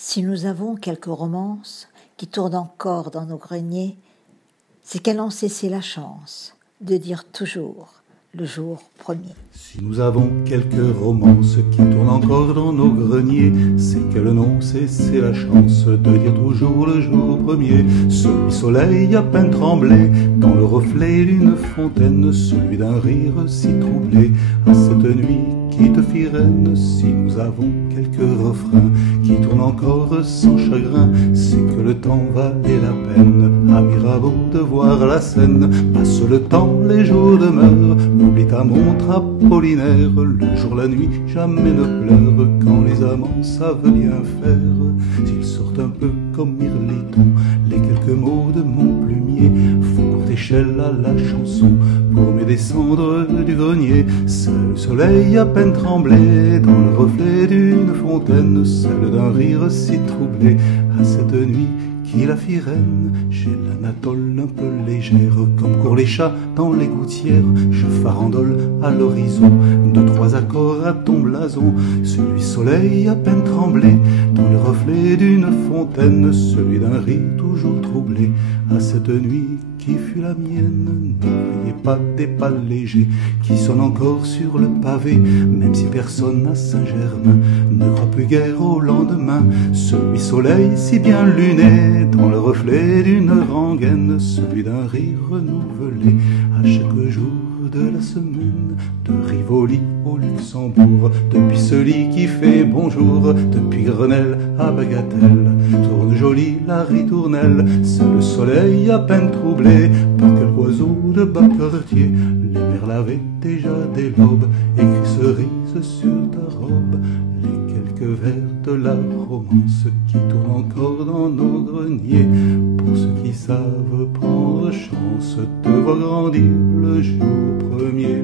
Si nous avons quelques romances qui tournent encore dans nos greniers, c'est qu'elles ont cessé la chance de dire toujours le jour premier. Si nous avons quelques romances qui tournent encore dans nos greniers, c'est qu'elles n'ont cessé la chance de dire toujours le jour premier. Celui soleil à peine tremblé dans le reflet d'une fontaine, celui d'un rire si troublé à cette nuit qui te fit reine. Si nous avons quelques refrains qui tournent encore sans chagrin, c'est que le temps valait la peine à Mirabeau de voir la scène. Passe le temps, les jours demeurent, oublie ta montre Apollinaire. Le jour, la nuit, jamais ne pleure quand les amants savent bien faire. S'ils sortent un peu comme Mirliton les quelques mots de mon plumier, faut courte échelle à la chanson pour me descendre du grenier. C'est le soleil à peine tremblé dans le reflet d'une fontaine, celle d'un rire si troublé à cette nuit qui la fit reine. J'ai l'anatole un peu légère, comme courent les chats dans les gouttières. Je farandole à l'horizon, deux, trois accords à ton blason. Celui soleil à peine tremblé dans le reflet d'une fontaine, celui d'un rire toujours troublé à cette nuit qui fut la mienne. N'oubliez pas des pas légers qui sonnent encore sur le pavé, même si personne à Saint-Germain ne croit plus guère au lendemain. Celui soleil si bien luné dans le reflet d'une rengaine, celui d'un rire renouvelé à chaque jour de la semaine. De Rivoli au Luxembourg, depuis ce lit qui fait bonjour, depuis Grenelle à Bagatelle, tourne jolie la ritournelle. C'est le soleil à peine troublé par quelques oiseaux de bas quartier. Les merles avaient déjà des lobes écrit cerise sur ta robe. Les quelques vers de la romance qui tournent encore dans nos greniers, pour ceux qui savent prendre chance de voir grandir le jour premier.